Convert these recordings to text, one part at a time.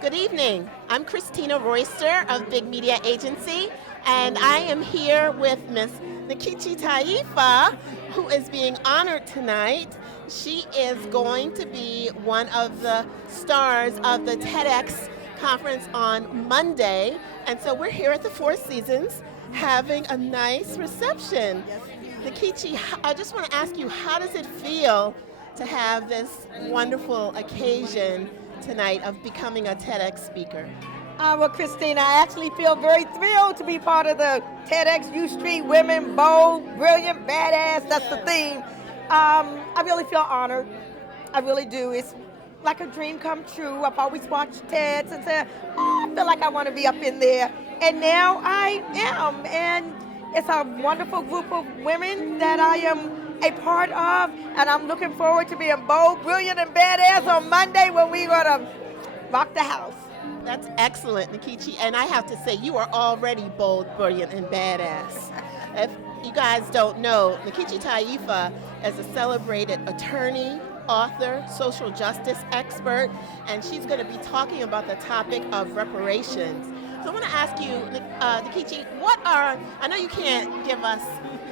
Good evening. I'm Christina Royster of Big Media Agency, and I am here with Miss Nkechi Taifa, who is being honored tonight. She is going to be one of the stars of the TEDx conference on Monday, and so we're here at the Four Seasons having a nice reception. Nkechi, I just want to ask you, how does it feel to have this wonderful occasion tonight of becoming a TEDx speaker? Well, Christina, I actually feel very thrilled to be part of the TEDx U Street Women, Bold, Brilliant, Badass. That's the theme. I really feel honored. I really do. It's like a dream come true. I've always watched TEDs and said, oh, I feel like I want to be up in there. And now I am. And it's a wonderful group of women that I am a part of, and I'm looking forward to being bold, brilliant, and badass on Monday when we're going to rock the house. That's excellent, Nkechi, and I have to say, you are already bold, brilliant, and badass. If you guys don't know, Nkechi Taifa is a celebrated attorney, author, social justice expert, and she's going to be talking about the topic of reparations. So I want to ask you, Nkechi, I know you can't give us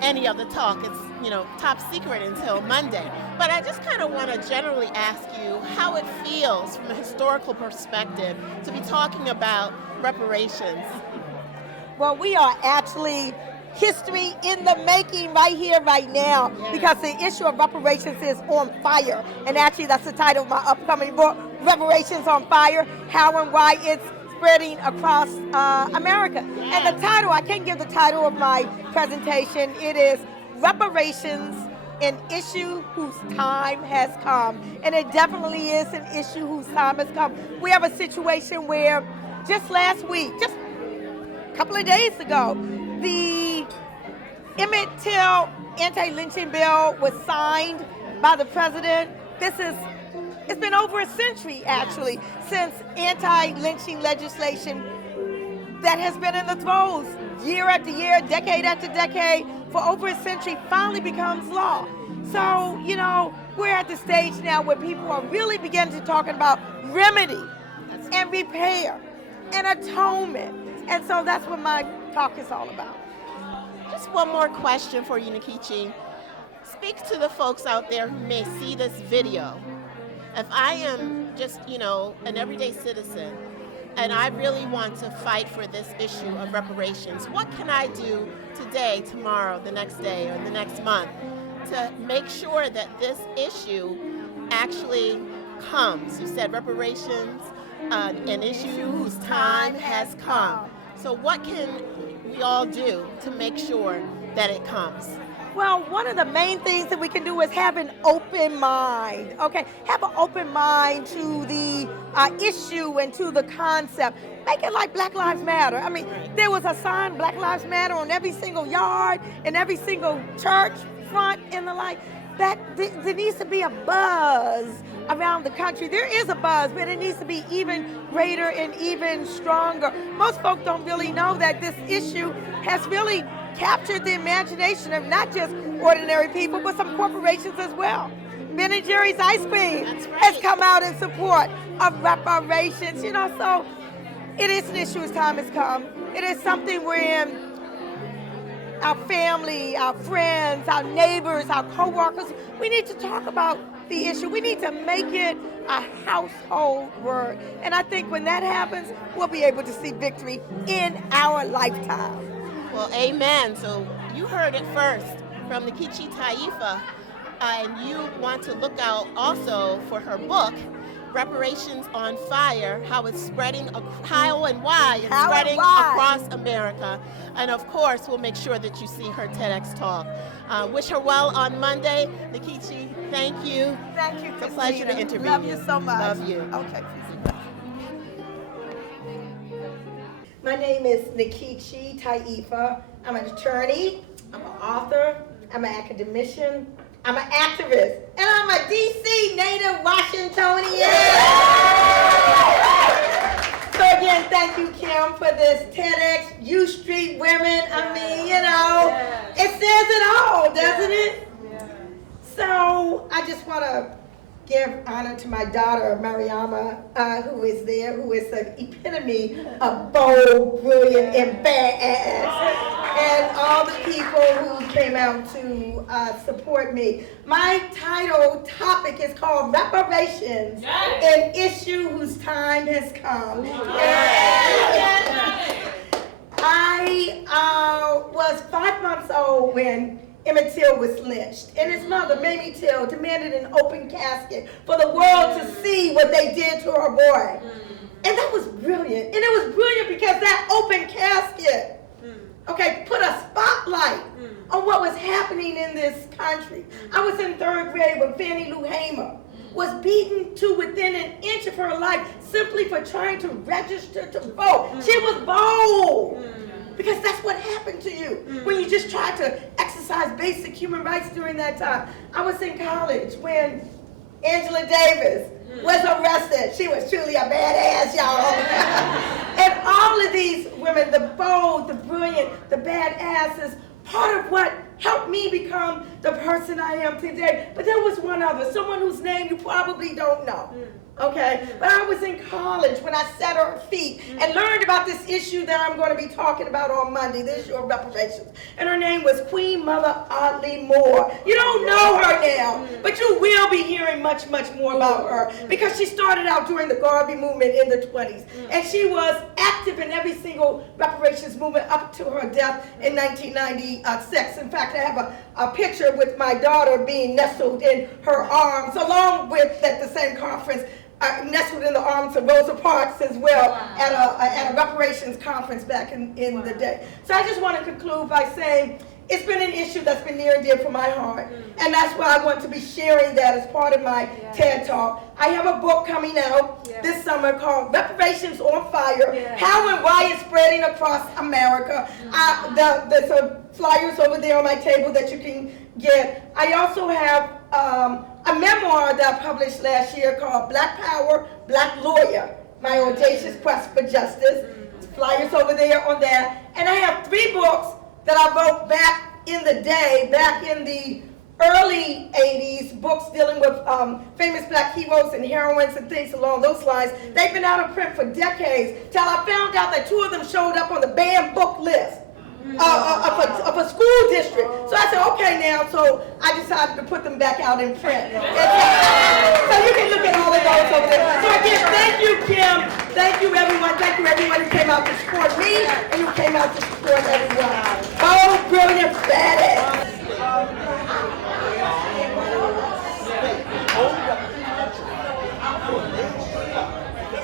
any of the talk, it's top secret until Monday, but I just kind of want to generally ask you how it feels from a historical perspective to be talking about reparations. Well, we are actually history in the making right here, right now, because the issue of reparations is on fire, and actually that's the title of my upcoming book, Reparations on Fire, How and Why It's Spreading Across America. And the title, I can't give the title of my presentation, it is Reparations, an Issue Whose Time Has Come. And it definitely is an issue whose time has come. We have a situation where just last week, just a couple of days ago, the Emmett Till anti-lynching bill was signed by the president. It's been over a century, actually, since anti-lynching legislation that has been in the throes year after year, decade after decade, for over a century, finally becomes law. So, we're at the stage now where people are really beginning to talk about remedy and repair and atonement. And so that's what my talk is all about. Just one more question for you, Nkechi. Speak to the folks out there who may see this video. If I am just, an everyday citizen, and I really want to fight for this issue of reparations, what can I do today, tomorrow, the next day, or the next month to make sure that this issue actually comes? You said reparations, an issue whose time has come. So what can we all do to make sure that it comes? Well, one of the main things that we can do is have an open mind, okay? Have an open mind to the issue and to the concept. Make it like Black Lives Matter. I mean, there was a sign, Black Lives Matter, on every single yard, in every single church front and the like. That there needs to be a buzz around the country. There is a buzz, but it needs to be even greater and even stronger. Most folks don't really know that this issue has really captured the imagination of not just ordinary people, but some corporations as well. Ben & Jerry's ice cream has come out in support of reparations, so it is an issue as time has come. It is something wherein our family, our friends, our neighbors, our co-workers, we need to talk about the issue. We need to make it a household word. And I think when that happens, we'll be able to see victory in our lifetime. Well, amen. So you heard it first from Nkechi Taifa, and you want to look out also for her book, Reparations on Fire, how it's spreading, how and why it's spreading across America. And of course, we'll make sure that you see her TEDx talk. Wish her well on Monday. Nkechi, thank you. Thank you, Christina. It's a pleasure to interview you. Love you so much. Love you. Okay. My name is Nkechi Taifa. I'm an attorney, I'm an author, I'm an academician, I'm an activist, and I'm a D.C. native Washingtonian. So again, thank you, Kim, for this TEDx U Street Women. I mean, it says it all, doesn't it? So I just want to give honor to my daughter, Mariama, who is there, who is the epitome of bold, brilliant, and badass. And all the people who came out to support me. My topic is called Reparations, an issue whose time has come. I was 5 months old when Emmett Till was lynched, and his mother, Mamie Till, demanded an open casket for the world to see what they did to her boy. And that was brilliant. And it was brilliant because that open casket, put a spotlight on what was happening in this country. I was in 3rd grade when Fannie Lou Hamer was beaten to within an inch of her life simply for trying to register to vote. She was bold. Because that's what happened to you when you just tried to exercise basic human rights during that time. I was in college when Angela Davis was arrested. She was truly a badass, y'all. And all of these women, the bold, the brilliant, the badasses, part of what helped me become the person I am today. But there was one other, someone whose name you probably don't know. Okay, but I was in college when I sat at her feet and learned about this issue that I'm going to be talking about on Monday, the issue of reparations. And her name was Queen Mother Audley Moore. You don't know her now, but you will be hearing much, much more about her because she started out during the Garvey movement in the 20s. And she was active in every single reparations movement up to her death in 1996. In fact, I have a picture with my daughter being nestled in her arms, along with, at the same conference, nestled in the arms of Rosa Parks as well at a reparations conference back in the day. So I just want to conclude by saying it's been an issue that's been near and dear for my heart. And that's why I want to be sharing that as part of my TED Talk. I have a book coming out this summer called Reparations on Fire, How and Why It's Spreading Across America. There's flyers over there on my table that you can get. I also have a memoir that I published last year called Black Power, Black Lawyer, My Audacious Quest for Justice. Flyers over there on that. And I have 3 books that I wrote back in the day, back in the early 80s, books dealing with famous black heroes and heroines and things along those lines. They've been out of print for decades, till I found out that 2 of them showed up on the banned book list of a school district. So I said, okay now, so I decided to put them back out in print. So you can look at all of those over there. So again, thank you, Kim. Thank you, everyone. Thank you, everyone who came out to support me and who came out to support everyone. Oh, brilliant, badass.